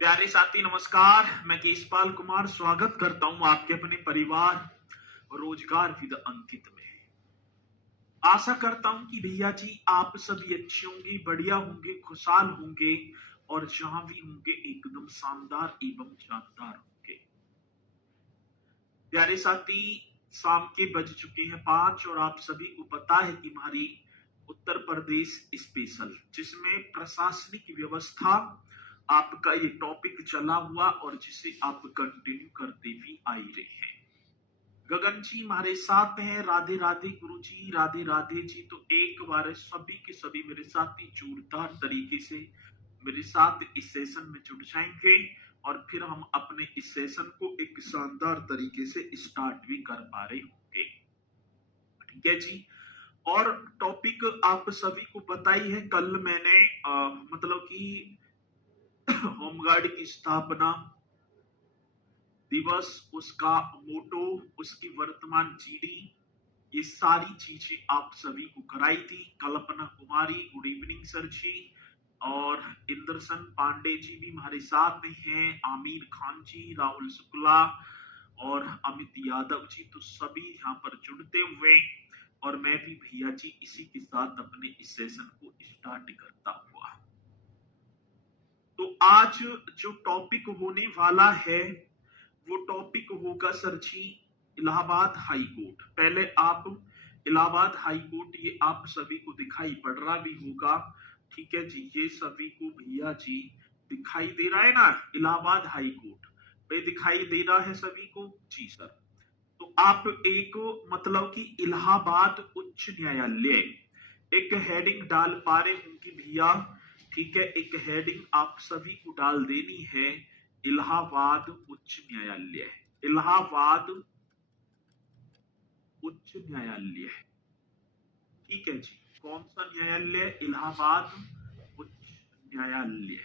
प्यारे साथी नमस्कार। मैं केशपाल कुमार स्वागत करता हूं आपके अपने परिवार रोजगार विद अंकित में। आशा करता हूं कि भैया जी आप सभी अच्छे होंगे, बढ़िया होंगे, खुशहाल होंगे और जहां भी होंगे एकदम शानदार एवं जानदार होंगे। प्यारे साथी, शाम के बज चुके हैं 5 और आप सभी को पता है कि हमारी उत्तर प्रदेश स्पेशल जिसमें प्रशासनिक व्यवस्था आपका ये टॉपिक चला हुआ और जिसे आप कंटिन्यू करते भी आ ही रहे हैं। गगन जी हमारे साथ हैं। राधे राधे गुरु जी, राधे राधे जी। तो एक बार सभी के सभी मेरे साथी जोरदार तरीके से मेरे साथ इस सेशन में जुड़ जाएंगे और फिर हम अपने इस सेशन को एक शानदार तरीके से स्टार्ट भी कर पा रहे होंगे। ठीक है जी। और टॉपिक आप सभी को पता ही है, कल मैंने मतलब कि होमगार्ड की स्थापना दिवस, उसका मोटो, उसकी वर्तमान जीडी, ये सारी चीजें आप सभी को कराई थी। Kalpana Kumari, good evening sir जी। और इंद्रसन पांडे जी भी हमारे साथ में हैं, आमिर खान जी, राहुल शुक्ला और अमित यादव जी। तो सभी यहाँ पर जुड़ते हुए और मैं भी भैया जी इसी के साथ अपने इस सेशन को स्टार्ट करता हुआ। तो आज जो टॉपिक होने वाला है वो टॉपिक होगा सर जी इलाहाबाद हाई कोर्ट। पहले आप इलाहाबाद हाई कोर्ट, ये आप सभी को दिखाई पड़ रहा भी होगा। ठीक है जी, ये सभी को भैया जी दिखाई दे रहा है ना, इलाहाबाद हाई कोर्ट पे दिखाई दे रहा है सभी को जी सर। तो आप एक मतलब कि इलाहाबाद उच्च न्यायालय एक हेडिंग डाल पा रहे होंगे भैया। ठीक है, एक हेडिंग आप सभी को डाल देनी है, इलाहाबाद उच्च न्यायालय। इलाहाबाद उच्च न्यायालय। ठीक है जी, कौन सा न्यायालय? इलाहाबाद उच्च न्यायालय।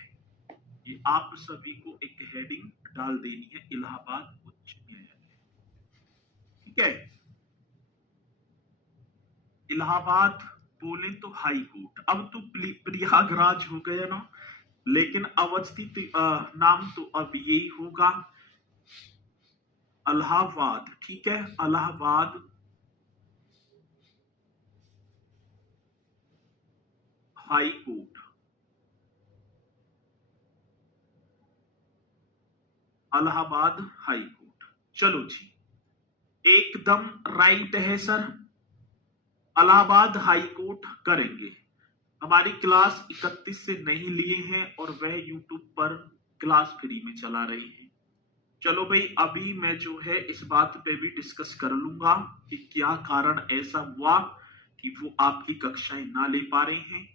ये आप सभी को एक हेडिंग डाल देनी है, इलाहाबाद उच्च न्यायालय। ठीक है, इलाहाबाद बोले तो हाई कोर्ट। अब तो प्रयागराज हो गया ना, लेकिन अवस्थित नाम तो अब यही होगा, इलाहाबाद। ठीक है, Allahabad high court. Allahabad high court. चलो जी, एकदम राइट है सर, इलाहाबाद हाई कोर्ट करेंगे। हमारी क्लास 31 से नहीं लिए हैं और वह यूट्यूब पर क्लास फ्री में चला रही है। चलो भाई, अभी मैं जो है इस बात पे भी डिस्कस कर लूंगा कि क्या कारण ऐसा हुआ कि वो आपकी कक्षाएं ना ले पा रहे हैं।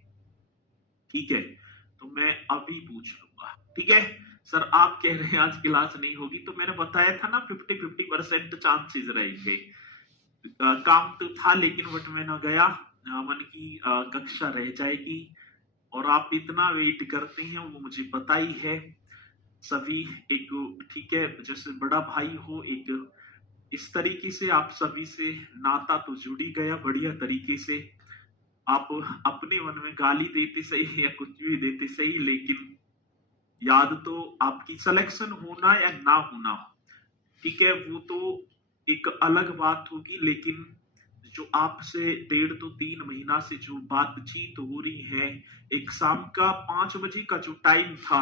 ठीक है, तो मैं अभी पूछ लूंगा। ठीक है सर, आप कह रहे हैं आज क्लास नहीं होगी, तो मैंने बताया था ना 50-50% चांसेस रहेंगे। काम तो था लेकिन बट मैं ना गया, मन की कक्षा रह जाएगी और आप इतना वेट करते हैं वो मुझे पता ही है सभी। एक ठीक है, जैसे बड़ा भाई हो, एक इस तरीके से आप सभी से नाता तो जुड़ी गया बढ़िया तरीके से। आप अपने मन में गाली देते सही या कुछ भी देते सही, लेकिन याद तो आपकी सिलेक्शन होना या ना होना, ठीक है, वो तो एक अलग बात होगी। लेकिन जो आपसे 1.5 to 3 महीना से जो बातचीत हो रही है, एक शाम का 5 बजे का जो टाइम था,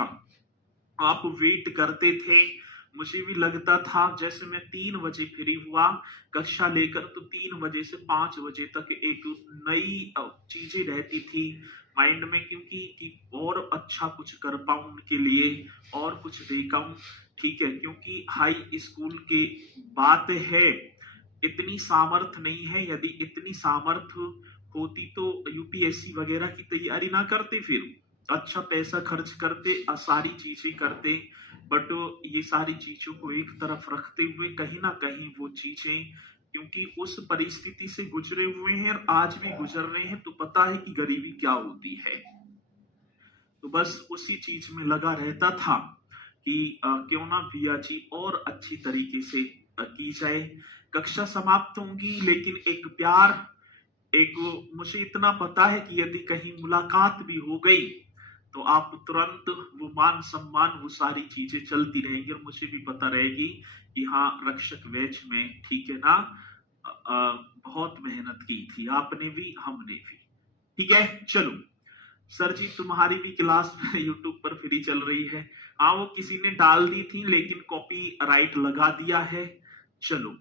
आप वेट करते थे। मुझे भी लगता था, जैसे मैं 3 बजे फ्री हुआ कक्षा लेकर, तो 3 बजे से 5 बजे तक एक नई चीजें रहती थी माइंड में, क्योंकि कि और अच्छा कुछ कर पाऊं उनके लिए और कुछ देखा। ठीक है, क्योंकि हाई स्कूल की बात है, इतनी सामर्थ्य नहीं है। यदि इतनी सामर्थ्य होती तो यूपीएससी वगैरह की तैयारी ना करते, फिर अच्छा पैसा खर्च करते, सारी चीजें करते। बट ये सारी चीजों को एक तरफ रखते हुए कहीं ना कहीं वो चीजें, क्योंकि उस परिस्थिति से गुजरे हुए हैं और आज भी गुजर रहे हैं, तो पता है कि गरीबी क्या होती है। तो बस उसी चीज में लगा रहता था कि क्यों ना भैया जी और अच्छी तरीके से की जाए। कक्षा समाप्त होंगी, लेकिन एक प्यार, एक मुझे इतना पता है कि यदि कहीं मुलाकात भी हो गई तो आप तुरंत वो मान सम्मान वो सारी चीजें चलती रहेंगी और मुझे भी पता रहेगी कि हाँ रक्षक बैच में ठीक है ना बहुत मेहनत की थी आपने भी हमने भी। ठीक है चलो सर जी तुम्हारी भी क्लास यूट्यूब पर फ्री चल रही है। हाँ वो किसी ने डाल दी थी लेकिन कॉपी राइट लगा दिया है। चलो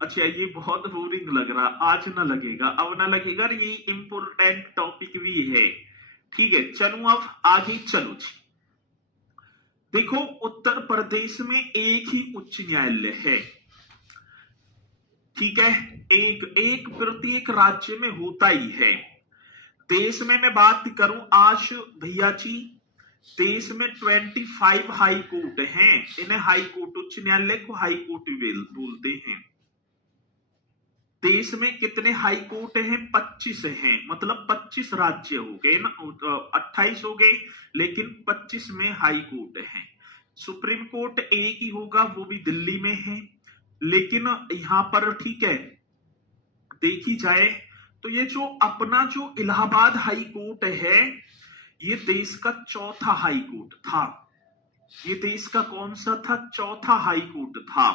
अच्छा ये बहुत बोरिंग लग रहा, आज ना लगेगा, अब ना लगेगा, ये इंपोर्टेंट टॉपिक भी है। ठीक है चलो अब आगे चलो जी। देखो उत्तर प्रदेश में एक ही उच्च न्यायालय है। ठीक है एक प्रत्येक राज्य में होता ही है। देश में मैं बात करूं आज भैया जी, देश में 25 हाई कोर्ट हैं। इन्हें हाई कोर्ट, उच्च न्यायालय को हाई कोर्ट बोलते हैं। देश में कितने हाई कोर्ट हैं? 25 हैं, मतलब 25 राज्य हो गए ना, 28 हो गए, लेकिन 25 में हाई कोर्ट हैं। सुप्रीम कोर्ट एक ही होगा, वो भी दिल्ली में है। लेकिन यहां पर ठीक है देखी जाए तो ये जो अपना जो इलाहाबाद हाई कोर्ट है, ये देश का चौथा हाई कोर्ट था। ये देश का कौन सा था? चौथा हाई कोर्ट था।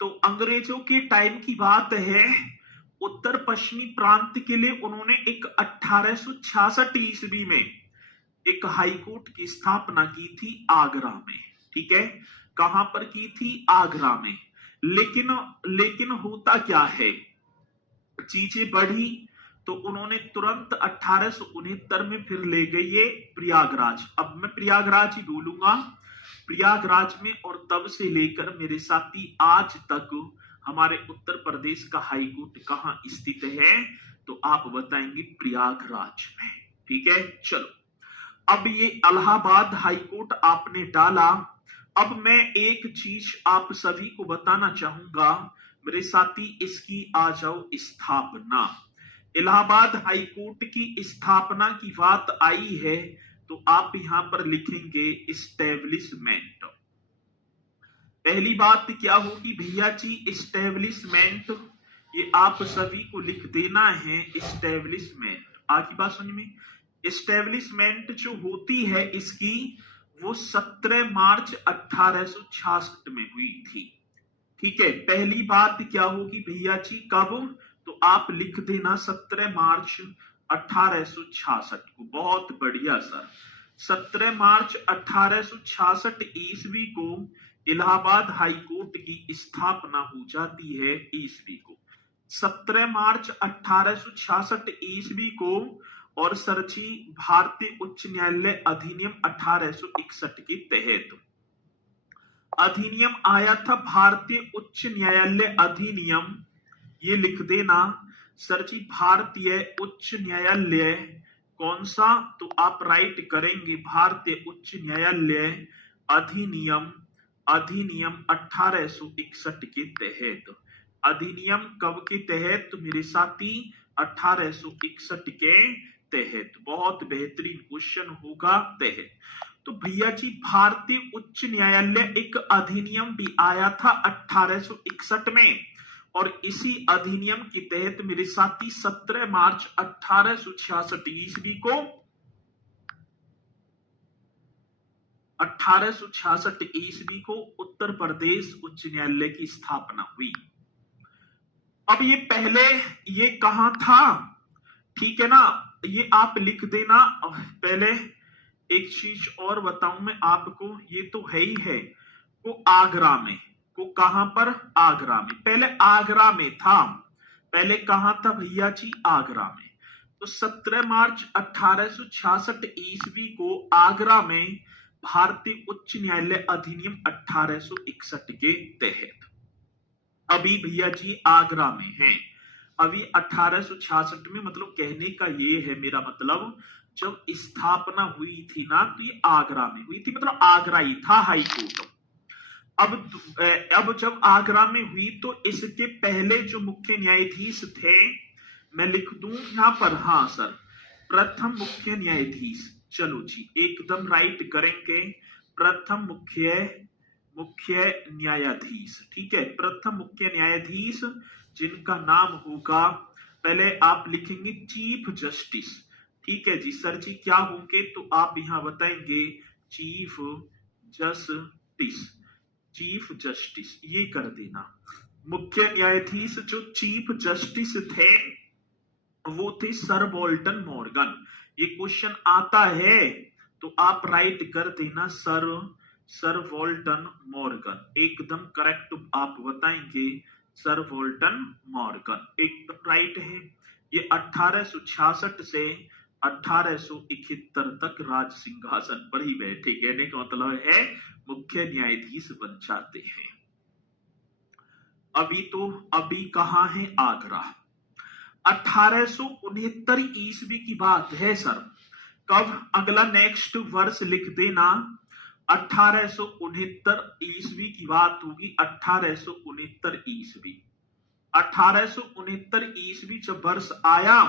तो अंग्रेजों के टाइम की बात है, उत्तर पश्चिमी प्रांत के लिए उन्होंने एक 1866 ईस्वी में एक हाई कोर्ट की स्थापना की थी आगरा में। ठीक है कहां पर की थी? आगरा में। लेकिन होता क्या है, चीजें बढ़ी तो उन्होंने तुरंत 1869 में फिर ले गई ये प्रयागराज। अब मैं प्रयागराज ही बोलूंगा, प्रयागराज में। और तब से लेकर मेरे साथी आज तक हमारे उत्तर प्रदेश का हाई कोर्ट कहां स्थित है? तो आप बताएंगे प्रयागराज में। ठीक है चलो अब ये इलाहाबाद हाई कोर्ट आपने डाला। अब मैं एक चीज आप सभी को बताना चाहूंगा मेरे साथी, इसकी आ जाओ स्थापना। इलाहाबाद हाई कोर्ट की स्थापना की बात आई है तो आप यहां पर लिखेंगे इस्टेब्लिशमेंट। पहली बात क्या होगी भैया जी? इस्टेब्लिशमेंट। ये आप सभी को लिख देना है इस्टेब्लिशमेंट। आगे बात समझ में, इस्टेब्लिशमेंट जो होती है इसकी वो 17 मार्च 1866 में हुई थी। ठीक है पहली बात क्या होगी भैया जी? कब? तो आप लिख देना 17 मार्च 1866 को। बहुत बढ़िया सर, 17 मार्च 1866 ईस्वी को इलाहाबाद हाई कोर्ट की स्थापना हो जाती है। ईस्वी को 17 मार्च 1866 ईस्वी को। और सरजी भारतीय उच्च न्यायालय अधिनियम 1861 के तहत अधिनियम आया था, भारतीय उच्च न्यायालय अधिनियम। ये लिख देना सर जी, भारतीय उच्च न्यायालय कौन सा? तो आप राइट करेंगे भारतीय उच्च न्यायालय अधिनियम। अधिनियम 1861 के तहत। अधिनियम कब के तहत? तो मेरे साथी 1861 के तहत। बहुत बेहतरीन क्वेश्चन होगा तहत। तो भैया जी भारतीय उच्च न्यायालय एक अधिनियम भी आया था 1861 में, और इसी अधिनियम के तहत मेरे साथी 17 मार्च 1866 ईस्वी को 1866 ईस्वी को उत्तर प्रदेश उच्च न्यायालय की स्थापना हुई। अब ये पहले ये कहां था? ठीक है ना, ये आप लिख देना। पहले एक चीज और बताऊं मैं आपको, ये तो है ही है, वो आगरा में। को कहां पर? आगरा में। पहले आगरा में था। पहले कहां था भैया जी? आगरा में। तो 17 मार्च 1866 ईस्वी को आगरा में भारतीय उच्च न्यायालय अधिनियम 1861 के तहत। अभी भैया जी आगरा में है। अभी 1866 में, मतलब कहने का ये है मेरा मतलब, जब स्थापना हुई थी ना तो ये आगरा में हुई थी, मतलब आगरा ही था हाई कोर्ट। अब जब आगरा में हुई तो इसके पहले जो मुख्य न्यायाधीश थे, मैं लिख दूं यहां पर, हाँ सर, प्रथम मुख्य न्यायाधीश। चलो जी एकदम राइट करेंगे, प्रथम मुख्य न्यायाधीश। ठीक है प्रथम मुख्य न्यायाधीश जिनका नाम होगा, पहले आप लिखेंगे चीफ जस्टिस। ठीक है जी सर जी, क्या होंगे तो आप यहां बताएंगे चीफ जस्टिस, चीफ जस्टिस ये कर देना। मुख्य न्यायाधीश जो चीफ जस्टिस थे वो थे सर वॉल्टन मॉर्गन। ये क्वेश्चन आता है तो आप राइट कर देना सर वॉल्टन मॉर्गन, एकदम करेक्ट आप बताएंगे सर वॉल्टन मॉर्गन, एकदम राइट है। ये 1866 से 1871 तक राज सिंहासन पर ही बैठे, कहने का मतलब है मुख्य न्यायाधीश बन जाते हैं। अभी कहां है आगरा। 1869 ईस्वी की बात है सर, कब, अगला नेक्स्ट वर्ष लिख देना। 1869 ईस्वी की बात होगी, 1869 ईस्वी। 1869 ईस्वी जब वर्ष आया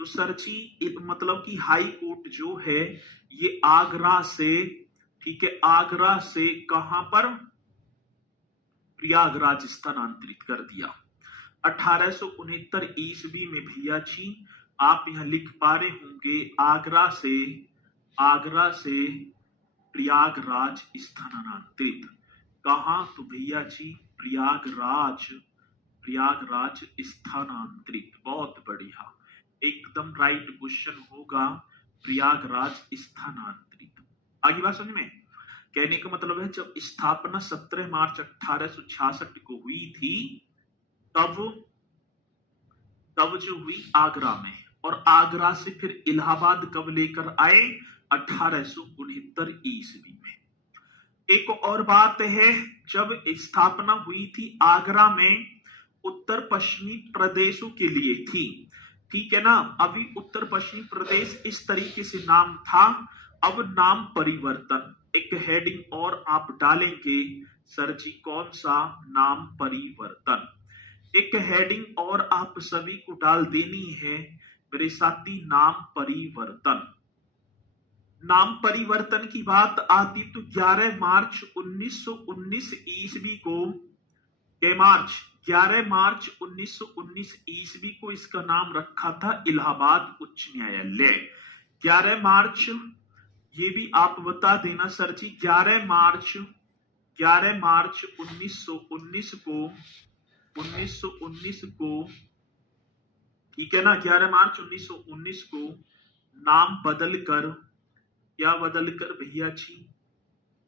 तो सर जी मतलब कि हाई कोर्ट जो है ये आगरा से, ठीक है, आगरा से कहां पर, प्रयागराज स्थानांतरित कर दिया। 1869 ईस्वी में भैया जी आप यहां लिख पा रहे होंगे आगरा से प्रयागराज स्थानांतरित, कहां तो भैया जी प्रयागराज स्थानांतरित, बहुत बढ़िया, एकदम राइट क्वेश्चन होगा प्रयागराज स्थानांतरित। आगे बात समझ में, कहने का मतलब है जब स्थापना 17 मार्च 1866 को हुई थी तब जो हुई आगरा में, और आगरा से फिर इलाहाबाद कब लेकर आए, 1869 ईस्वी में। एक और बात है, जब स्थापना हुई थी आगरा में उत्तर पश्चिमी प्रदेशों के लिए थी, ठीक है ना। अभी उत्तर पश्चिमी प्रदेश इस तरीके से नाम था, अब नाम परिवर्तन, एक हेडिंग और आप डालेंगे सर जी, कौन सा, नाम परिवर्तन। एक हेडिंग और आप सभी को डाल देनी है मेरे साथी, नाम परिवर्तन। नाम परिवर्तन की बात आती तो 11 मार्च 1919 ईस्वी को, 11 मार्च 1919 ईस्वी को इसका नाम रखा था इलाहाबाद उच्च न्यायालय। 11 मार्च, ये भी आप बता देना सर जी, 11 मार्च 1919 को, ठीक है ना, 11 मार्च 1919 को नाम बदलकर, क्या बदलकर भैया जी,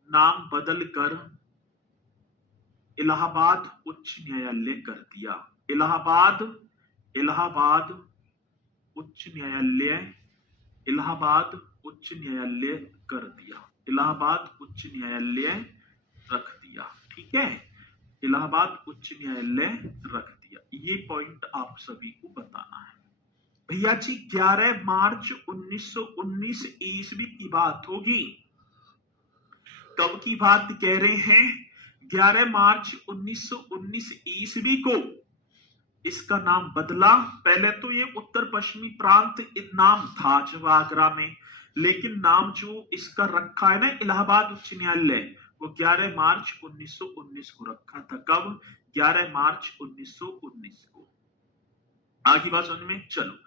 नाम बदलकर इलाहाबाद उच्च न्यायालय कर दिया। इलाहाबाद उच्च न्यायालय, इलाहाबाद उच्च न्यायालय कर दिया, इलाहाबाद उच्च न्यायालय रख दिया, ठीक है, इलाहाबाद उच्च न्यायालय रख दिया। ये पॉइंट आप सभी को बताना है भैया जी। 11 मार्च 1919 ईस्वी की बात होगी, कब की बात कह रहे हैं, 11 मार्च 1919 ईस्वी को इसका नाम बदला। पहले तो ये उत्तर पश्चिमी प्रांत नाम था जब आगरा में, लेकिन नाम जो इसका रखा है ना इलाहाबाद उच्च न्यायालय, वो 11 मार्च 1919 को रखा था। कब, 11 मार्च 1919 को। आगे बात समझ में, चलो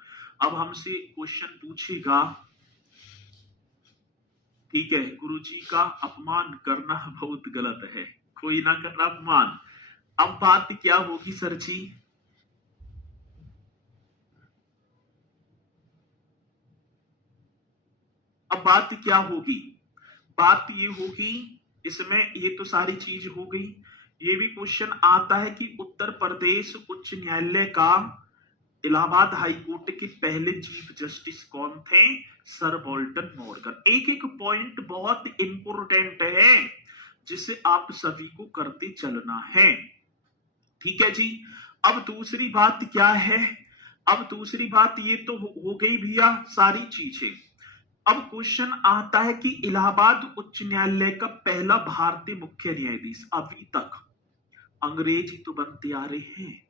अब हमसे क्वेश्चन पूछेगा, ठीक है, गुरुजी का अपमान करना बहुत गलत है, कोई ना करना अपमान। अब बात क्या होगी सर जी, अब बात क्या होगी, बात ये होगी, इसमें ये तो सारी चीज हो गई। ये भी क्वेश्चन आता है कि उत्तर प्रदेश उच्च न्यायालय का इलाहाबाद हाई कोर्ट के पहले चीफ जस्टिस कौन थे, सर वॉल्टन मॉर्गन। एक एक पॉइंट बहुत इंपोर्टेंट है जिसे आप सभी को करते चलना है, ठीक है जी। अब दूसरी बात क्या है, अब दूसरी बात ये तो हो गई भैया सारी चीजें। अब क्वेश्चन आता है कि इलाहाबाद उच्च न्यायालय का पहला भारतीय मुख्य न्यायाधीश, अभी तक अंग्रेज ही तो बनते आ रहे हैं,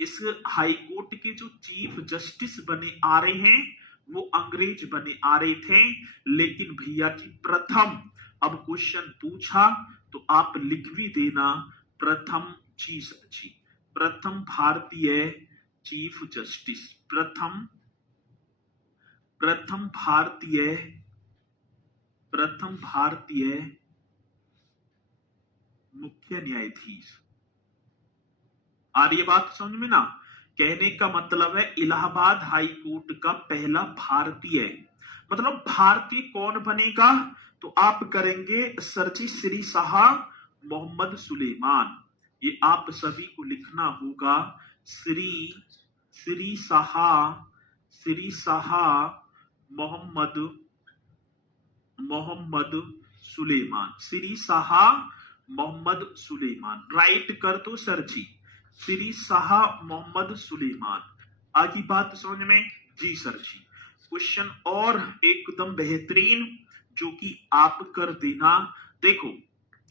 इस हाई कोर्ट के जो चीफ जस्टिस बने आ रहे हैं वो अंग्रेज बने आ रहे थे, लेकिन भैया जी प्रथम, अब क्वेश्चन पूछा तो आप लिख भी देना, प्रथम जी सर जी, प्रथम भारतीय चीफ जस्टिस, प्रथम प्रथम भारतीय मुख्य न्यायाधीश। आ रही है बात समझ में ना? कहने का मतलब है इलाहाबाद हाई कोर्ट का पहला भारतीय, मतलब भारतीय कौन बनेगा? तो आप करेंगे सर्ची श्री शाह मोहम्मद सुलेमान। ये आप सभी को लिखना होगा, श्री शाह मोहम्मद सुलेमान, श्री शाह मोहम्मद सुलेमान। राइट कर दो सर जी, श्री शाह मोहम्मद सुलेमान। आगे बात समझ में? जी सर जी। क्वेश्चन और एकदम बेहतरीन जो कि आप कर देना। देखो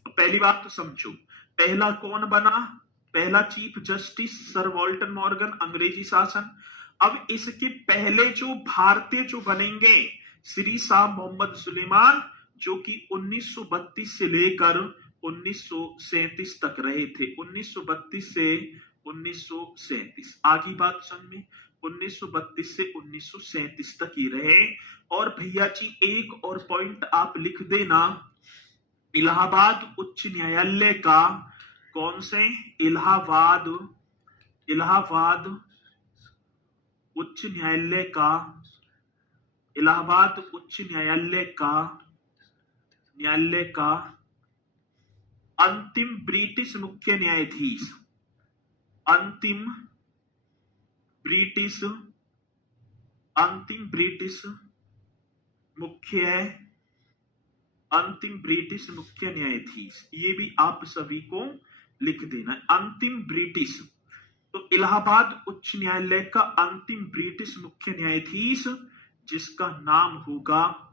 पहली बात तो समझो, पहला कौन बना? पहला chief justice sir Walter Morgan, अंग्रेजी शासन। अब इसके पहले जो भारतीय जो बनेंगे श्री शाह मोहम्मद सुलेमान, जो कि 1932 से लेकर 1937 तक रहे थे। 1932 से 1937, आगे बात समझ में? 1932 से 1937 तक ही रहे। और भैया जी एक और पॉइंट आप लिख देना, इलाहाबाद उच्च न्यायालय का, कौन से? इलाहाबाद उच्च न्यायालय का, इलाहाबाद उच्च न्यायालय का अंतिम ब्रिटिश मुख्य न्यायाधीश, अंतिम ब्रिटिश मुख्य न्यायाधीश। ये भी आप सभी को लिख देना, अंतिम ब्रिटिश। तो इलाहाबाद उच्च न्यायालय का अंतिम ब्रिटिश मुख्य न्यायाधीश, जिसका नाम होगा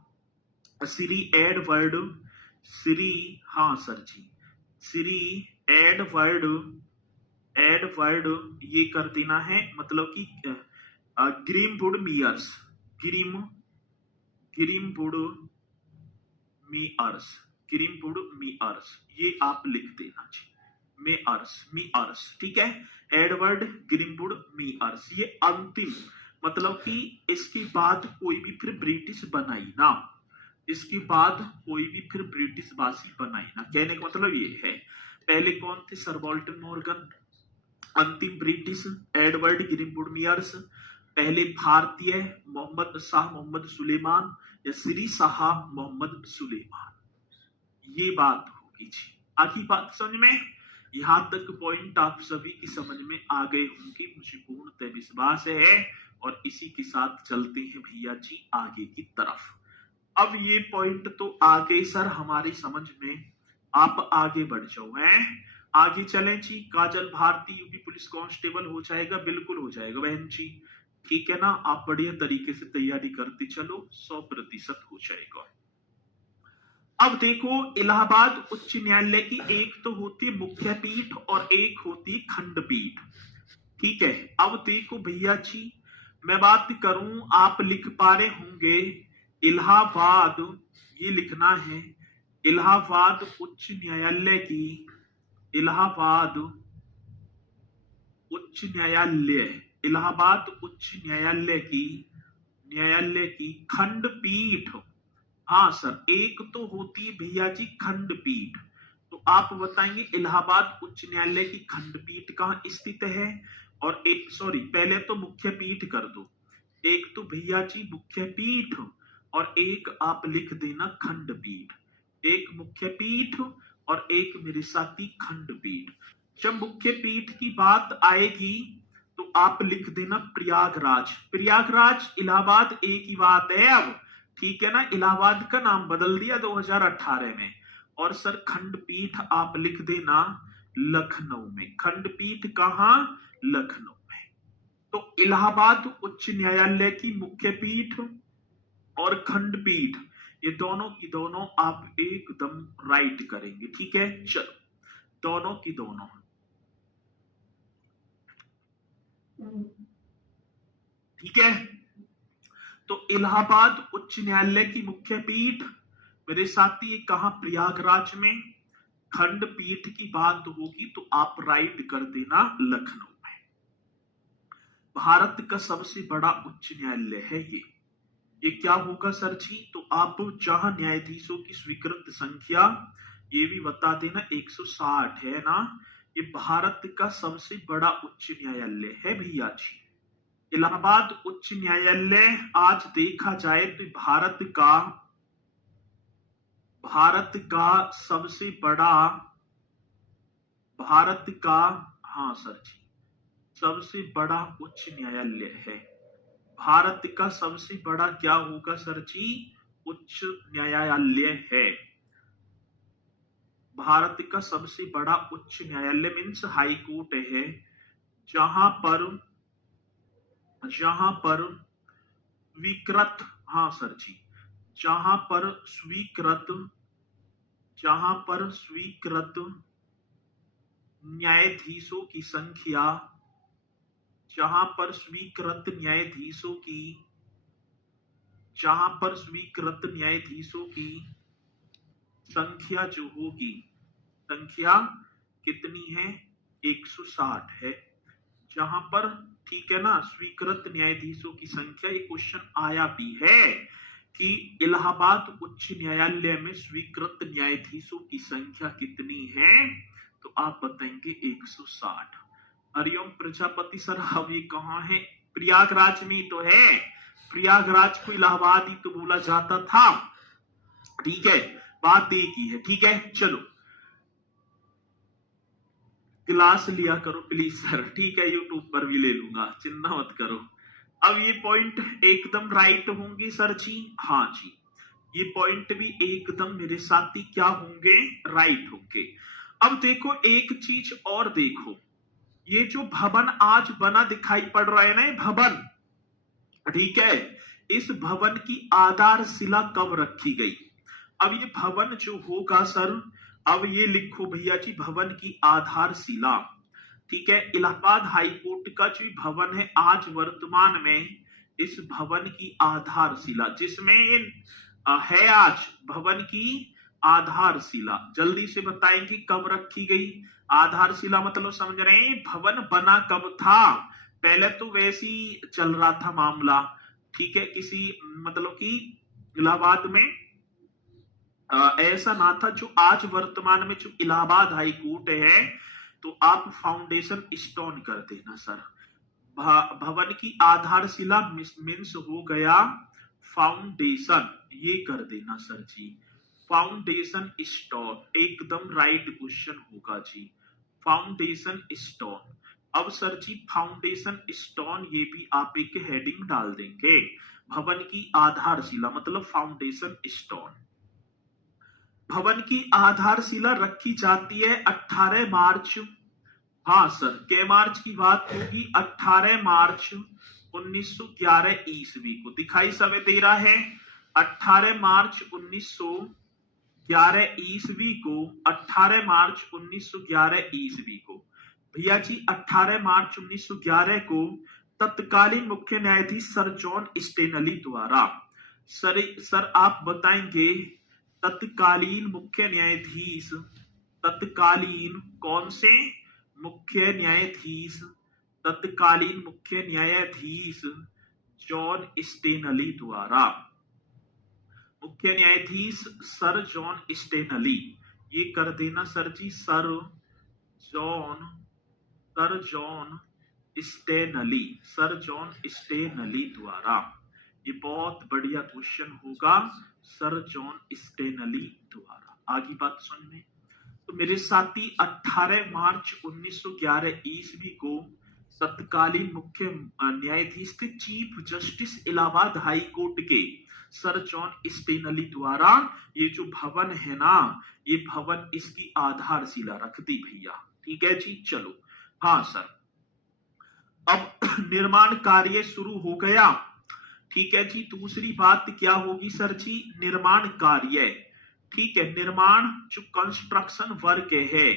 श्री एडवर्ड, हाँ सर जी, श्री एडवर्ड ये कर देना है, मतलब कि ग्रीमवुड मीअर्स, ये आप लिख देना जी, मीअर्स, ठीक है। एडवर्ड ग्रीमवुड मीअर्स, ये अंतिम, मतलब कि इसके बाद कोई भी फिर ब्रिटिश बनाई ना, इसके बाद कोई भी फिर ब्रिटिश वासी बनाई ना। कहने का मतलब ये है, पहले कौन थे? सर वॉल्टर मॉर्गन, अंतिम ब्रिटिश एडवर्ड ग्रीमवुड मीअर्स, पहले भारतीय मोहम्मद सुलेमान या श्री शाह मोहम्मद सुलेमान। ये बात होगी जी। आखिरी बात समझ में? यहां तक पॉइंट आप सभी की समझ में आ गए होंगे, मुझे पूर्णतः विश्वास है। और इसी के साथ चलते हैं भैया जी आगे की तरफ। अब ये पॉइंट तो आ गए सर हमारी समझ में, आप आगे बढ़ जाओ हैं। आगे चलें जी। काजल भारती यूपी पुलिस कांस्टेबल हो जाएगा? बिल्कुल हो जाएगा बहन जी, ठीक है ना। आप बढ़िया तरीके से तैयारी करते चलो, 100% हो जाएगा। अब देखो, इलाहाबाद उच्च न्यायालय की एक तो होती है मुख्य पीठ और एक होती है खंडपीठ, ठीक है। अब देखो भैया जी, मैं बात करूं, आप लिख पा रहे होंगे इलाहाबाद, ये लिखना है इलाहाबाद उच्च न्यायालय की, इलाहाबाद उच्च न्यायालय की खंडपीठ। हाँ सर, एक तो होती है भैया जी खंडपीठ, तो आप बताएंगे इलाहाबाद उच्च न्यायालय की खंडपीठ कहाँ स्थित है? और एक, सॉरी पहले तो मुख्य पीठ कर दो, एक तो भैया जी मुख्य पीठ और एक आप लिख देना खंडपीठ, एक मुख्य पीठ और एक मेरे साथी खंडपीठ। जब मुख्य पीठ की बात आएगी तो आप लिख देना प्रयागराज इलाहाबाद एक ही बात है अब, ठीक है ना। इलाहाबाद का नाम बदल दिया 2018 में। और सर खंडपीठ आप लिख देना लखनऊ में, खंडपीठ कहां? लखनऊ में। तो इलाहाबाद उच्च न्यायालय की मुख्य पीठ और खंडपीठ, ये दोनों की दोनों आप एकदम राइट करेंगे, ठीक है। चलो, दोनों की दोनों, ठीक है। तो इलाहाबाद उच्च न्यायालय की मुख्य पीठ मेरे साथी ये कहा? प्रयागराज में। खंडपीठ की बात होगी तो आप राइट कर देना लखनऊ में। भारत का सबसे बड़ा उच्च न्यायालय है ये, ये क्या होगा सर जी? तो आप जहां न्यायाधीशों की स्वीकृत संख्या, ये भी बता देना, 160 है ना। ये भारत का सबसे बड़ा उच्च न्यायालय है भैया जी। इलाहाबाद उच्च न्यायालय आज देखा जाए तो भारत का सबसे बड़ा, भारत का, हाँ सर जी, सबसे बड़ा उच्च न्यायालय है। भारत का सबसे बड़ा क्या होगा सर जी? उच्च न्यायालय है। भारत का सबसे बड़ा उच्च न्यायालय मीन्स हाई कोर्ट है, जहां पर स्वीकृत, हाँ सर जी, जहां पर स्वीकृत, जहां पर स्वीकृत न्यायाधीशों की संख्या, जहां पर स्वीकृत न्यायाधीशों की, जहां पर स्वीकृत न्यायाधीशों की संख्या जो होगी, संख्या कितनी है? 160 है। जहां पर, ठीक है ना, स्वीकृत न्यायाधीशों की संख्या, एक क्वेश्चन आया भी है कि इलाहाबाद उच्च न्यायालय में स्वीकृत न्यायाधीशों की संख्या कितनी है? तो आप बताएंगे 160। हरिओम प्रजापति सर, अब ये कहाँ है? प्रयागराज में तो है। प्रयागराज को इलाहाबाद ही तो बोला जाता था। ठीक है, बात एक ही है। ठीक है, चलो क्लास लिया करो प्लीज सर। ठीक है, यूट्यूब पर भी ले लूंगा, चिंता मत करो। अब ये पॉइंट एकदम राइट होंगे सर जी? हाँ जी, ये पॉइंट भी एकदम मेरे साथी क्या होंगे? राइट होंगे। अब देखो एक चीज और देखो, ये जो भवन आज बना दिखाई पड़ रहा है ना, ये भवन, ठीक है, इस भवन की आधारशिला कब रखी गई? अब ये भवन जो होगा सर, अब ये लिखो भैया जी, भवन की आधारशिला, ठीक है, इलाहाबाद हाई कोर्ट का जो भवन है आज वर्तमान में, इस भवन की आधारशिला, जिसमें है आज भवन की आधारशिला, जल्दी से बताएंगे कब रखी गई? आधारशिला मतलब समझ रहे हैं, भवन बना कब था? पहले तो वैसे ही चल रहा था मामला, ठीक है, किसी मतलब कि इलाहाबाद में ऐसा ना था। जो आज वर्तमान में जो इलाहाबाद हाई कोर्ट है, तो आप फाउंडेशन स्टोन कर देना सर। भवन की आधारशिला मीन्स हो गया फाउंडेशन, ये कर देना सर जी। फाउंडेशन स्टोन, एकदम राइट क्वेश्चन होगा जी, फाउंडेशन स्टोन। अब सर जी फाउंडेशन स्टोन, ये भी आप एक हेडिंग डाल देंगे। भवन की आधारशिला मतलब फाउंडेशन स्टोन। भवन की आधारशिला रखी जाती है 18 मार्च, हाँ सर, के मार्च की बात होगी? 18 मार्च 1911 ईस्वी को। दिखाई समय दे रहा है? 18 मार्च 1911 ईस्वी को, 18 मार्च 1911 ईस्वी को भैया जी, 18 मार्च 1911 को तत्कालीन मुख्य न्यायाधीश सर जॉन स्टेनली द्वारा, सर आप बताएंगे तत्कालीन मुख्य न्यायाधीश, तत्कालीन कौन से मुख्य न्यायाधीश? तत्कालीन मुख्य न्यायाधीश जॉन स्टेनली द्वारा, मुख्य न्यायाधीश सर जॉन स्टेनली, ये कर देना sir ji, sir John Stanley, sir John Stanley द्वारा। ये बहुत बढ़िया क्वेश्चन होगा, सर जॉन स्टेनली द्वारा। आगे बात सुन में, तो मेरे साथी 18 मार्च 1911 ईस्वी को तत्कालीन मुख्य न्यायाधीश थे, chief justice Allahabad high court के सर जॉन स्टेनली द्वारा, ये जो भवन है ना, ये भवन इसकी आधारशिला रख दी भैया। ठीक है जी, चलो। हाँ सर, अब निर्माण कार्य शुरू हो गया। ठीक है जी, दूसरी बात क्या होगी सर जी? निर्माण कार्य, ठीक है, निर्माण जो कंस्ट्रक्शन वर्क है,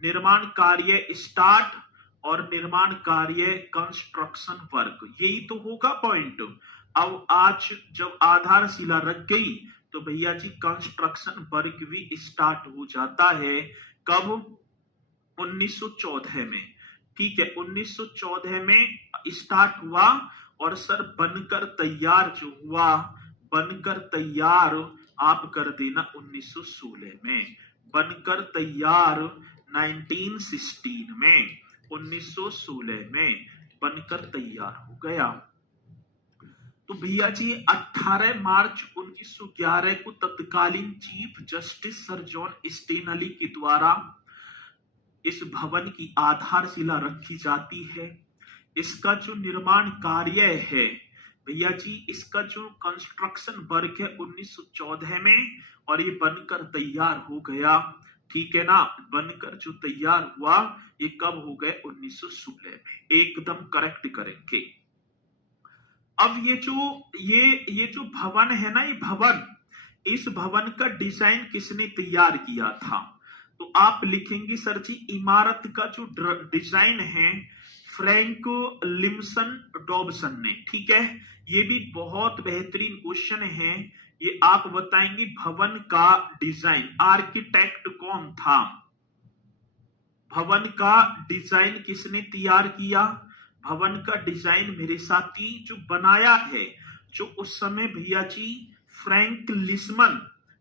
निर्माण कार्य स्टार्ट और निर्माण कार्य कंस्ट्रक्शन वर्क, यही तो होगा पॉइंट। अब आज जब आधारशिला रख गई तो भैया जी कंस्ट्रक्शन वर्क भी स्टार्ट हो जाता है। कब? 1914 में। ठीक है, 1914 में स्टार्ट हुआ और सर बनकर तैयार जो हुआ, बनकर तैयार आप कर देना 1916 में, बनकर तैयार 1916 में, 1916 में बनकर तैयार हो गया। तो भैया जी 18 मार्च 1911 को तत्कालीन chief justice sir John Stanley के द्वारा इस भवन की आधारशिला रखी जाती है। इसका जो निर्माण कार्य है भैया जी, इसका जो कंस्ट्रक्शन वर्क है 1914 में, और ये बनकर तैयार हो गया, ठीक है ना, बनकर जो तैयार हुआ ये कब हो गए 1916 में, एकदम करेक्ट करेंगे। अब ये जो भवन है ना, ये भवन, इस भवन का डिजाइन किसने तैयार किया था? तो आप लिखेंगे सर जी इमारत का जो डिजाइन है फ्रैंक लिम्सन डॉबसन ने, ठीक है। ये भी बहुत बेहतरीन क्वेश्चन है, ये आप बताएंगे भवन का डिजाइन आर्किटेक्ट कौन था, भवन का डिजाइन किसने तैयार किया? भवन का डिजाइन मेरे साथी जो बनाया है, जो उस समय भैया जी फ्रैंक लिस्मन,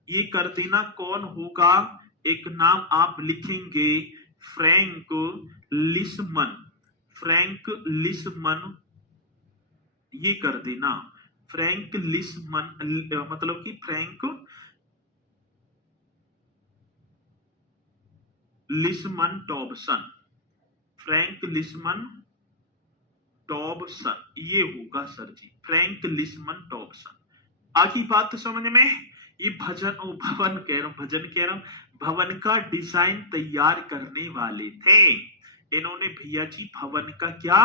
ये कर देना कौन होगा, एक नाम आप लिखेंगे फ्रैंक लिस्मन, फ्रैंक लिस्मन, ये कर देना फ्रैंक लिस्मन, मतलब कि फ्रैंक लिस्मन डॉबसन, फ्रैंक लिस्मन डॉबसन, ये होगा सर जी फ्रैंक लिस्मन डॉबसन। आगे बात समझ में, ये भवन कह रहा हूं, भजन कह रहा हूं, भवन का डिजाइन तैयार करने वाले थे इन्होंने भैया जी, भवन का क्या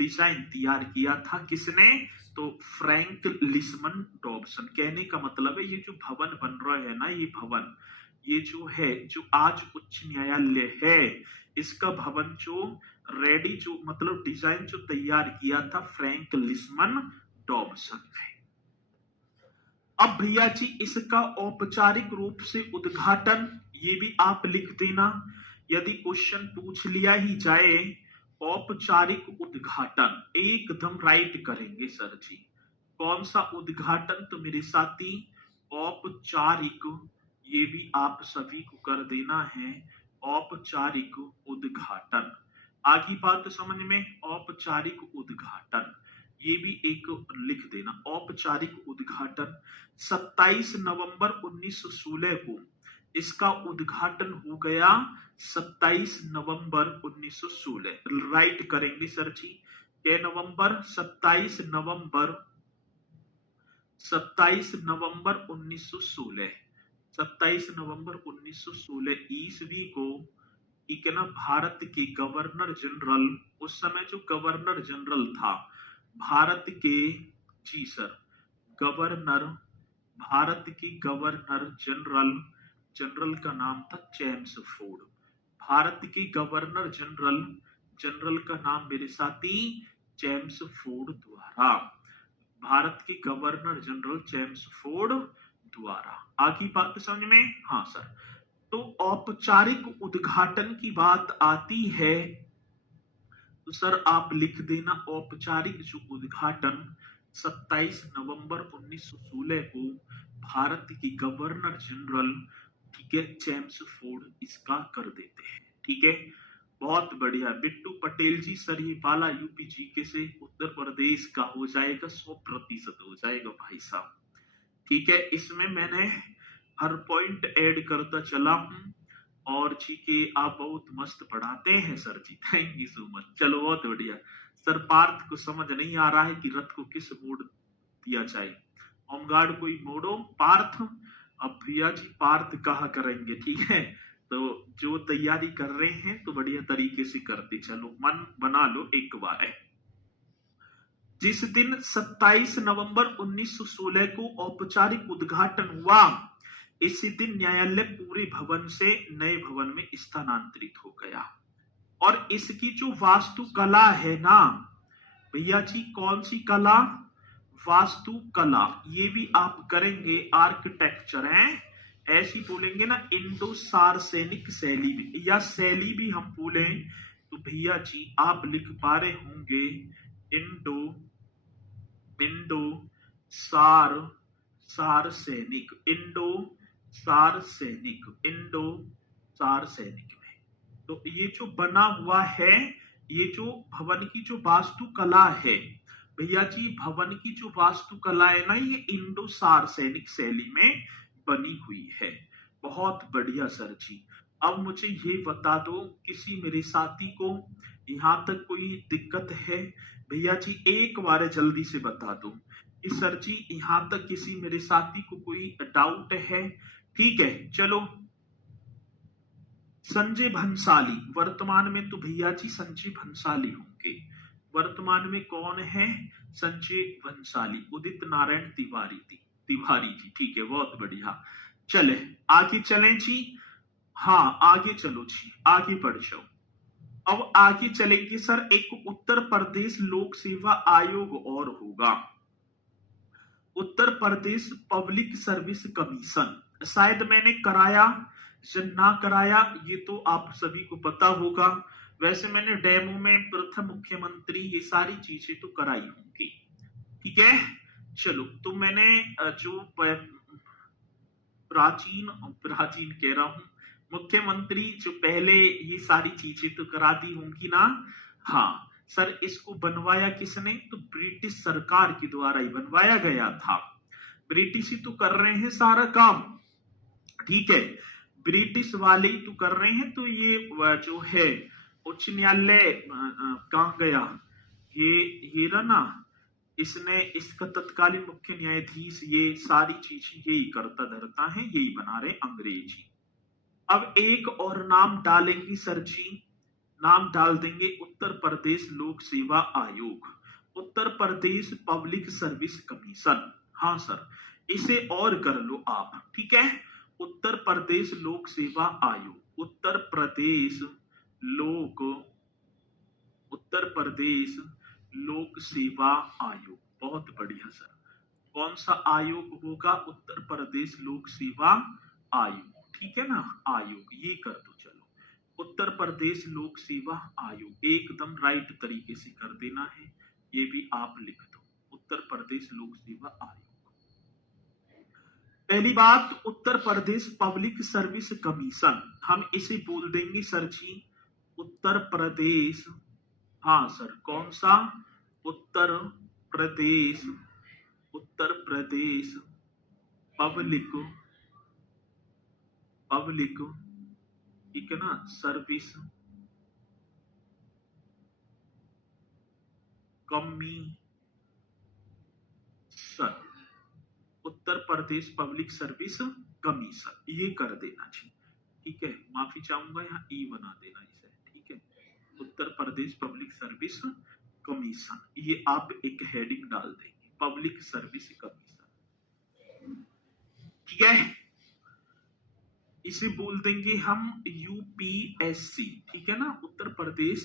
डिजाइन तैयार किया था, किसने? तो फ्रैंक लिस्मन डॉबसन। कहने का मतलब है ये जो भवन बन रहा है ना, ये भवन, ये जो है, जो आज उच्च न्यायालय है, इसका भवन जो रेडी, जो मतलब डिजाइन जो तैयार किया था फ्रैंक लिस्मन डॉबसन ने। अब भैया जी इसका औपचारिक रूप से उद्घाटन, ये भी आप लिख देना, यदि क्वेश्चन पूछ लिया ही जाए, औपचारिक उद्घाटन एकदम राइट करेंगे सर जी। कौन सा उद्घाटन? तो मेरे साथी औपचारिक, ये भी आप सभी को कर देना है, औपचारिक उद्घाटन। आगे बात समझ में, औपचारिक उद्घाटन, ये भी एक लिख देना, औपचारिक उद्घाटन 27 नवंबर 1916 को इसका उद्घाटन हो गया, 27 नवंबर 1916 राइट करेंगे सर जी। क्या नवंबर? 27 नवंबर, 27 नवंबर 1916, 27 नवंबर 1916 ईस्वी को, ठीक है ना, भारत के गवर्नर जनरल, उस समय जो गवर्नर जनरल था भारत के, जी सर, गवर्नर, भारत के गवर्नर जनरल, जनरल का नाम था चेम्सफोर्ड, भारत के गवर्नर जनरल, जनरल का नाम मेरे साथी चेम्सफोर्ड द्वारा, भारत के गवर्नर जनरल चेम्सफोर्ड द्वारा। आगे बात समझ में? हाँ सर। तो औपचारिक उद्घाटन की बात आती है तो सर आप लिख देना औपचारिक जो उद्घाटन 27 नवंबर 1916 को भारत की गवर्नर जनरल, ठीक है, चेम्सफोर्ड इसका कर देते हैं, ठीक है। बहुत बढ़िया बिट्टू पटेल जी, सर ये वाला यूपी जीके से उत्तर प्रदेश का हो जाएगा, 100% हो जाएगा भाई साहब, ठीक है। इसमें मैंने हर पॉइंट ऐड करता चला हूं, और जीके आप बहुत मस्त पढ़ाते हैं sir ji, thank you so much. चलो बहुत बढ़िया सर। पार्थ को समझ नहीं आ रहा है कि रथ को किस मोड़ दिया जाए, होमगार्ड कोई मोड़ो पार्थ। अब भैया जी पार्थ कहा करेंगे, ठीक है, तो जो तैयारी कर रहे हैं तो बढ़िया तरीके से करते चलो, मन बना लो एक बार है। जिस दिन 27 नवंबर 1916 को औपचारिक उद्घाटन हुआ, इसी दिन न्यायालय पूरे भवन से नए भवन में स्थानांतरित हो गया। और इसकी जो वास्तुकला है ना भैया जी, कौन सी कला? वास्तुकला, ये भी आप करेंगे, आर्किटेक्चर है, ऐसी बोलेंगे ना, इंडो सार्सेनिक शैली भी, या शैली भी हम बोलें तो भैया जी आप लिख पा रहे होंगे इंडो इंडो सार सार सैनिक, इंडो सार सैनिक, इंडो सार सैनिक में। तो ये जो बना हुआ है, ये जो भवन की जो वास्तुकला है भैया जी, भवन की जो वास्तुकला है ना, ये इंडो सार सैनिक शैली में बनी हुई है। बहुत बढ़िया सर जी। अब मुझे ये बता दो, किसी मेरे साथी को यहाँ तक कोई दिक्कत है? भैया जी एक बार जल्दी से बता दो कि सर जी यहाँ तक किसी मेरे साथी को कोई डाउट है? ठीक है, चलो। संजय भंसाली, वर्तमान में तो भैया जी संजय भंसाली होंगे। वर्तमान में कौन है? संजय भंसाली, उदित नारायण तिवारी जी। ठीक है, बहुत बढ़िया। चले आगे चलें जी। हाँ आगे चलो जी, आगे बढ़ जाओ। अब आगे चलेंगे सर, एक उत्तर प्रदेश लोक सेवा आयोग और होगा, Uttar Pradesh public service commission. शायद मैंने कराया या ना कराया ये तो आप सभी को पता होगा। वैसे मैंने डेमो में प्रथम मुख्यमंत्री ये सारी चीजें तो कराई होंगी। ठीक है, चलो। तो मैंने जो प्राचीन कह रहा हूं, मुख्यमंत्री जो पहले ये सारी चीजें तो करा दी होंगी ना। हाँ सर, इसको बनवाया किसने? तो ब्रिटिश सरकार के द्वारा ही बनवाया गया था। ब्रिटिश ही तो कर रहे हैं सारा काम। ठीक है, ब्रिटिश वाले ही तो कर रहे हैं। तो ये जो है उच्च न्यायालय कहाँ गया? ये रहा ना, इसने इसका तत्कालीन मुख्य न्यायाधीश ये सारी चीजें यही करता धरता है, यही बना रहे अंग्रेजी। अब एक और नाम डालेंगे सर जी, नाम डाल देंगे उत्तर प्रदेश लोक सेवा आयोग, Uttar Pradesh public service commission. हाँ सर, इसे और कर लो आप। ठीक है, उत्तर प्रदेश लोक सेवा आयोग, उत्तर प्रदेश लोक सेवा आयोग। बहुत बढ़िया सर। कौन सा आयोग होगा? उत्तर प्रदेश लोक सेवा आयोग। ठीक है ना, आयोग ये कर दो। चलो, उत्तर प्रदेश लोक सेवा आयोग एकदम राइट तरीके से कर देना है, ये भी आप लिख दो, उत्तर प्रदेश लोक सेवा आयोग। पहली बात, Uttar Pradesh public service commission, हम इसे बोल देंगे सर जी उत्तर प्रदेश। हाँ सर, कौन सा? उत्तर प्रदेश पब्लिक ठीक है ना, service commission, Uttar Pradesh public service commission, ये कर देना जी। ठीक है, माफी चाहूंगा, यहाँ ई बना देना इसे। ठीक है, Uttar Pradesh public service commission, ये आप एक हेडिंग डाल देंगे, पब्लिक सर्विस कमीशन। ठीक है, इसे बोल देंगे हम यूपीएससी। ठीक है ना, उत्तर प्रदेश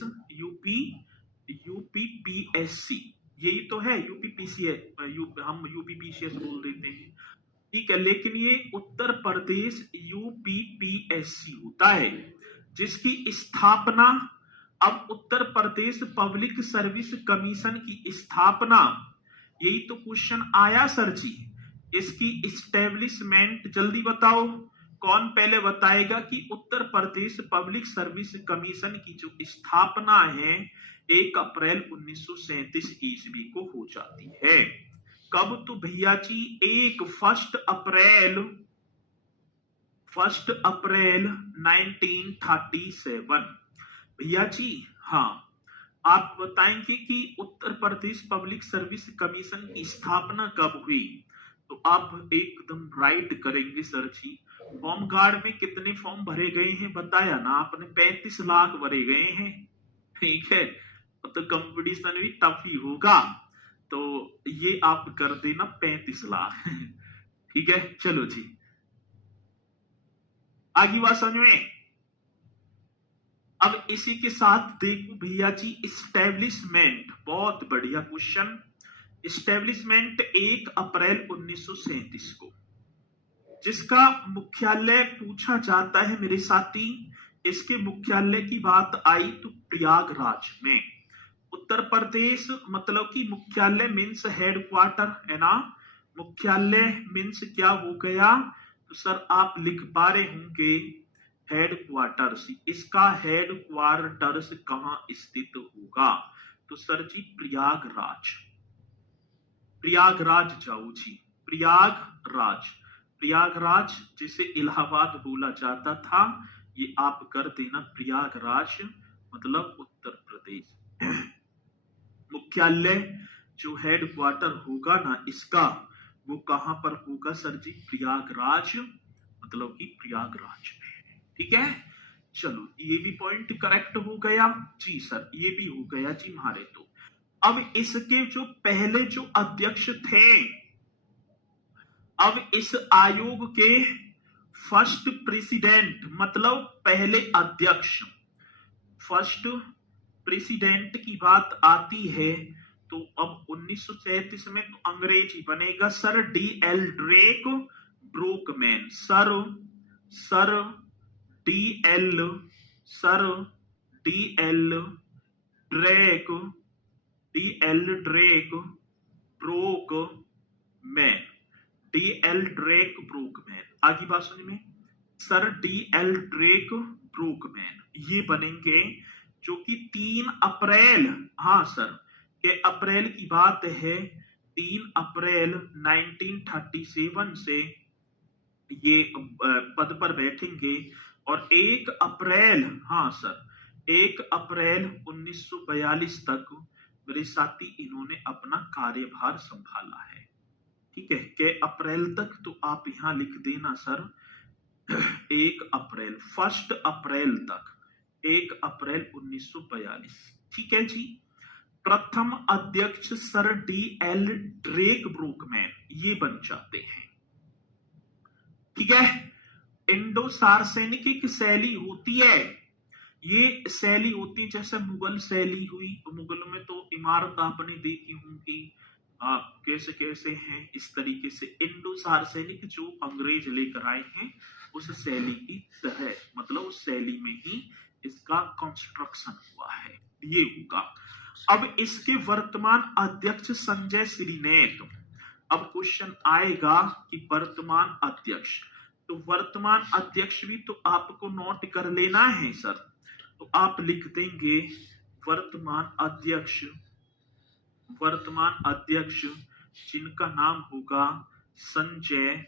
यूपीपीएससी, यही तो है। यूपीपीसीएस हम यूपीपीसीएस बोल देते हैं। ठीक है, लेकिन ये उत्तर प्रदेश यूपीपीएससी होता है, जिसकी स्थापना, अब Uttar Pradesh public service commission की स्थापना, यही तो क्वेश्चन आया सर जी। इसकी इस्टेब्लिशमेंट जल्दी बताओ, कौन पहले बताएगा कि Uttar Pradesh public service commission की जो स्थापना है 1 अप्रैल 1937 ईस्वी को हो जाती है। कब? तो भैया जी 1 अप्रैल 1937। भैया जी हाँ, आप बताएंगे कि Uttar Pradesh public service commission की स्थापना कब हुई? तो आप एकदम राइट करेंगे सर जी। होम गार्ड में कितने फॉर्म भरे गए हैं बताया ना आपने? 35 लाख भरे गए हैं। ठीक है, तो कंपटीशन भी टफ ही होगा, तो ये आप कर देना 35 लाख। ठीक है, चलो जी, आगे बात समझ में। अब इसी के साथ देखो भैया जी, इस्टेब्लिशमेंट, बहुत बढ़िया क्वेश्चन। इस्टेब्लिशमेंट 1 अप्रैल 1937 को, जिसका मुख्यालय पूछा जाता है मेरे साथी, इसके मुख्यालय की बात आई तो प्रयागराज में। उत्तर प्रदेश मतलब कि मुख्यालय मीन्स हेडक्वार्टर है ना, मुख्यालय मीन्स क्या हो गया, तो सर आप लिख पा रहे होंगे हेडक्वार्टर्स। इसका हेडक्वार्टर्स कहाँ स्थित होगा, तो सर जी प्रयागराज, प्रयागराज जाओ जी, प्रयागराज, प्रयागराज जिसे इलाहाबाद बोला जाता था, ये आप कर देना प्रयागराज मतलब उत्तर प्रदेश। मुख्यालय जो हेडक्वार्टर होगा ना इसका, वो कहां पर होगा सर जी, प्रयागराज मतलब कि प्रयागराज में। ठीक है, चलो ये भी पॉइंट करेक्ट हो गया जी सर, ये भी हो गया जी हमारे। तो अब इसके जो पहले जो अध्यक्ष थे, अब इस आयोग के फर्स्ट प्रेसिडेंट मतलब पहले अध्यक्ष, फर्स्ट प्रेसिडेंट की बात आती है तो अब 1937 में तो अंग्रेजी बनेगा sir D L Drake Brockman, sir D L Drake Brockman, D L Drake Brockman. आगे बात सुनिए में, sir D L Drake Brockman ये बनेंगे जो कि 3 अप्रैल, हाँ सर के अप्रैल की बात है, 3 अप्रैल 1937 से ये पद पर बैठेंगे और 1 अप्रैल, हाँ सर 1 अप्रैल 1942 तक मेरे साथी इन्होंने अपना कार्यभार संभाला है। ठीक है, के अप्रैल तक, तो आप यहां लिख देना सर 1 अप्रैल, 1 अप्रैल तक, 1 अप्रैल 1942। ठीक है जी। प्रथम अध्यक्ष sir D L Drake Brockman ये बन जाते हैं। ठीक है, इंडो सार्वसैनिक एक शैली होती है, ये शैली होती है जैसे मुगल शैली हुई, मुगलों में तो इमारत आपने देखी होंगी कैसे कैसे हैं, इस तरीके से इंडो सार्वसैनिक जो अंग्रेज लेकर आए हैं उस शैली की तरह, मतलब उस शैली में ही इसका कंस्ट्रक्शन हुआ है, ये होगा। अब इसके वर्तमान अध्यक्ष संजय श्रीनेत। अब क्वेश्चन आएगा कि वर्तमान अध्यक्ष, तो वर्तमान अध्यक्ष भी तो आपको नोट कर लेना है सर, तो आप लिख देंगे वर्तमान अध्यक्ष, वर्तमान अध्यक्ष जिनका नाम होगा संजय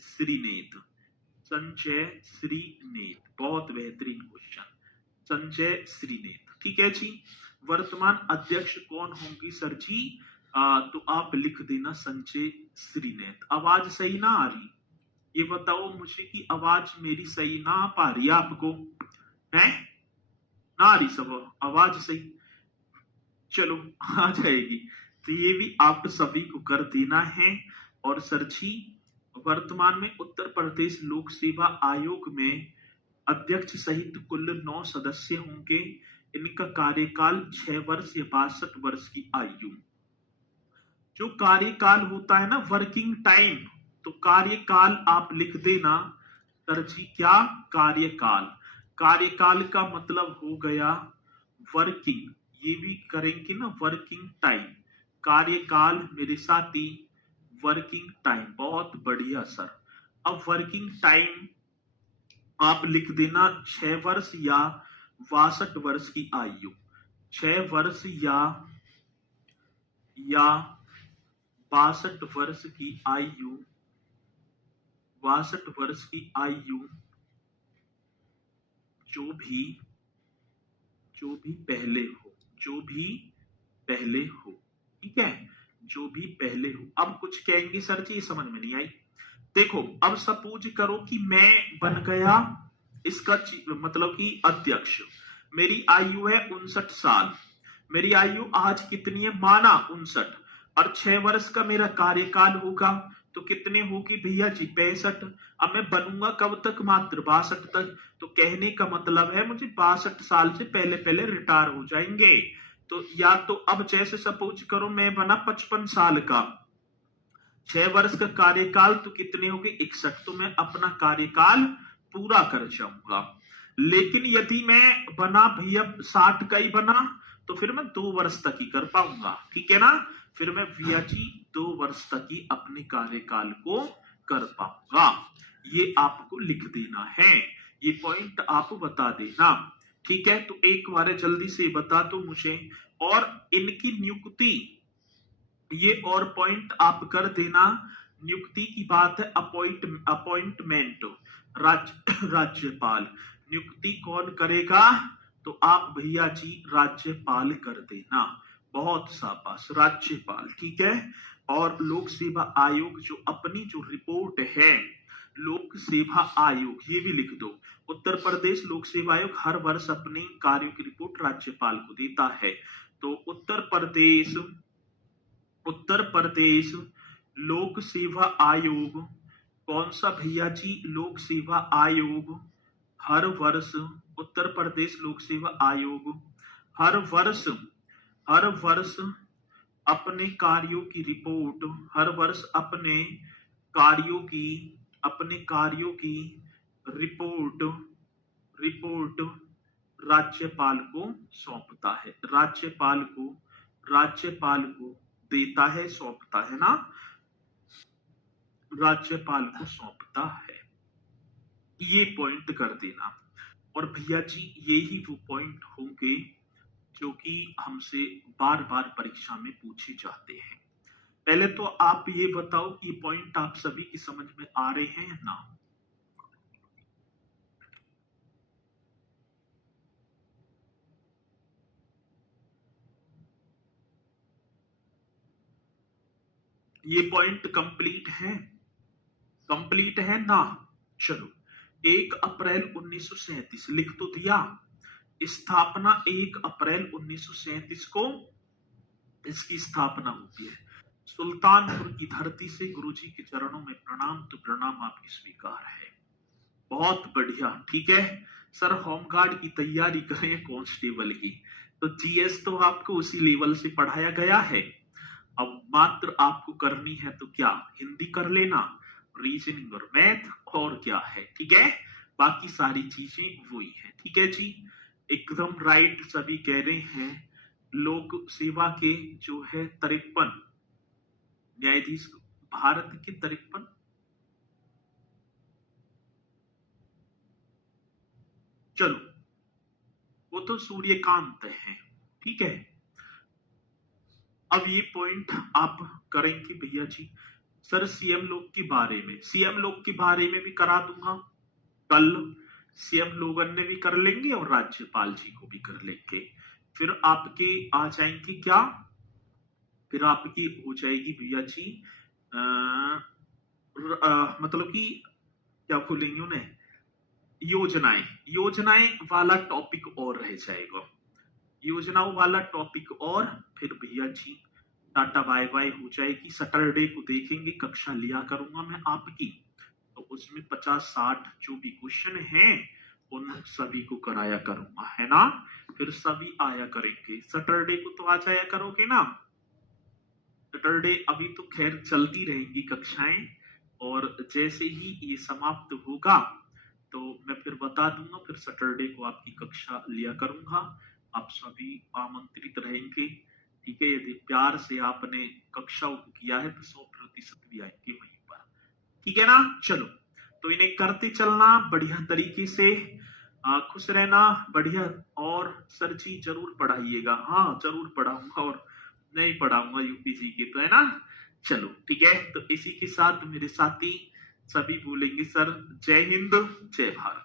श्रीनेत, संजय श्रीनेत, बहुत बेहतरीन क्वेश्चन, संजय श्रीनेत। ठीक है जी, वर्तमान अध्यक्ष कौन होंगी सर जी, तो आप लिख देना संजय श्रीनेत। आवाज सही ना आ रही, ये बताओ मुझे कि आवाज मेरी सही ना आ पा रही आपको, है ना आ रही सब आवाज सही, चलो आ जाएगी, तो ये भी आप सभी को कर देना है। और सर जी वर्तमान में उत्तर प्रदेश लोक सेवा आयोग में अध्यक्ष सहित कुल 9 सदस्य होंगे, इनका कार्यकाल 6 वर्ष या 62 वर्ष की आयु। जो कार्यकाल होता है ना वर्किंग टाइम, तो कार्यकाल आप लिख देना सर जी क्या, कार्यकाल, कार्यकाल का मतलब हो गया वर्किंग, ये भी करेंगे ना वर्किंग टाइम, कार्यकाल मेरे साथी वर्किंग टाइम, बहुत बढ़िया सर। अब वर्किंग टाइम आप लिख देना 6 वर्ष या 62 वर्ष की आयु, 6 वर्ष या 62 वर्ष की आयु, 62 वर्ष की आयु, जो भी पहले हो, जो भी पहले हो, ठीक है, जो भी पहले हो। अब कुछ कहेंगे सर जी समझ में नहीं आई, देखो अब सपोज करो कि मैं बन गया इसका मतलब कि अध्यक्ष, मेरी आयु है 59 साल, मेरी आयु आज कितनी है माना 59, और 6 वर्ष का मेरा कार्यकाल होगा, तो कितने होगी भैया जी 65। अब मैं बनूंगा कब तक, मात्र 62 तक, तो कहने का मतलब है मुझे 62 साल से पहले पहले रिटायर हो जाएंगे। तो या तो अब जैसे सपोज करो मैं बना 55 साल का, 6 वर्ष का कार्यकाल, तो कितने हो गए 61, तो मैं अपना कार्यकाल पूरा कर जाऊंगा। लेकिन यदि मैं बना भैया 60 का ही बना, तो फिर मैं 2 वर्ष तक ही कर पाऊंगा, ठीक है ना। फिर मैं भैया जी 2 वर्ष तक ही अपने कार्यकाल को कर पाऊंगा। ये आपको लिख देना है, ये पॉइंट आप बता देना, ठीक है। तो एक बार जल्दी से बता दो मुझे। और इनकी नियुक्ति, ये और पॉइंट आप कर देना। नियुक्ति की बात है, अपॉइंटमेंट, राज्यपाल। नियुक्ति कौन करेगा, तो आप भैया जी राज्यपाल कर देना। बहुत शाबाश, राज्यपाल, ठीक है। और लोक सेवा आयोग जो अपनी जो रिपोर्ट है, लोक सेवा आयोग, ये भी लिख दो। उत्तर प्रदेश लोक सेवा आयोग हर वर्ष अपने कार्यों की रिपोर्ट राज्यपाल को देता है। तो उत्तर प्रदेश लोक सेवा आयोग, कौन सा भैया जी, लोक सेवा आयोग हर वर्ष, उत्तर प्रदेश लोक सेवा आयोग हर वर्ष अपने कार्यों की रिपोर्ट, हर वर्ष अपने कार्यों की रिपोर्ट राज्यपाल को सौंपता है, राज्यपाल को देता है, सौंपता है ना, राज्यपाल को सौंपता है। ये पॉइंट कर देना। और भैया जी यही वो पॉइंट होंगे जो कि हमसे बार बार परीक्षा में पूछे जाते हैं। पहले तो आप ये बताओ कि ये पॉइंट आप सभी की समझ में आ रहे हैं या ना। ये पॉइंट कंप्लीट है ना। चलो, 1 अप्रैल 1937 लिख तो दिया। स्थापना 1 अप्रैल 1937 को इसकी स्थापना होती है। सुल्तानपुर की धरती से गुरुजी के चरणों में प्रणाम, तो प्रणाम आपकी स्वीकार है। बहुत बढ़िया, ठीक है। सर होमगार्ड की तैयारी करें, कांस्टेबल की, तो जीएस तो आपको उसी लेवल से पढ़ाया गया है। अब मात्र आपको करनी है तो क्या, हिंदी कर लेना, रीजनिंग और मैथ, और क्या है, ठीक है। बाकी सारी चीजें वही है, ठीक है जी। एकदम राइट सभी कह रहे हैं। लोक सेवा के जो है 53 न्यायाधीश, भारत के 53, चलो वो तो सूर्यकांत है, ठीक है। अब ये पॉइंट आप करेंगे भैया जी। सर सीएम लोग के बारे में, सीएम लोग के बारे में भी करा दूंगा कल, सीएम लोगन ने भी कर लेंगे और राज्यपाल जी को भी कर लेंगे। फिर आपके आ जाएंगे क्या, फिर आपकी हो जाएगी भैया जी मतलब कि क्या बोलेंगे उन्हें, योजनाएं वाला टॉपिक और रह जाएगा, योजनाओं वाला टॉपिक। और फिर भैया जी टाटा बाय बाय हो जाएगी। सैटरडे को देखेंगे, कक्षा लिया करूंगा मैं आपकी, तो उसमें 50-60 जो भी क्वेश्चन हैं उन सभी को कराया करूंगा, है ना। फिर सभी आया करेंगे। सैटरडे को तो आ जाया करोगे ना। सैटरडे अभी तो खैर चलती रहेंगी कक्षाएं, और जैसे ही ये समाप्त होगा तो मैं फिर बता दूंगा, फिर सैटरडे को आपकी कक्षा लिया करूंगा। आप सभी आमंत्रित रहेंगे, ठीक है। यदि प्यार से आपने कक्षाओं को किया है तो 100% भी आएंगे वहीं पर, ठीक है ना। चलो, तो इन्हें करते चलना बढ़िया तरीके से, खुश रहना, बढ़िया। और सर जी जरूर पढ़ाइएगा, हाँ जरूर पढ़ाऊंगा, और नहीं पढ़ाऊंगा यूपीजी के, तो है ना। चलो ठीक है, तो इसी के साथ मेरे साथी सभी बोलेंगे सर जय हिंद जय भारत।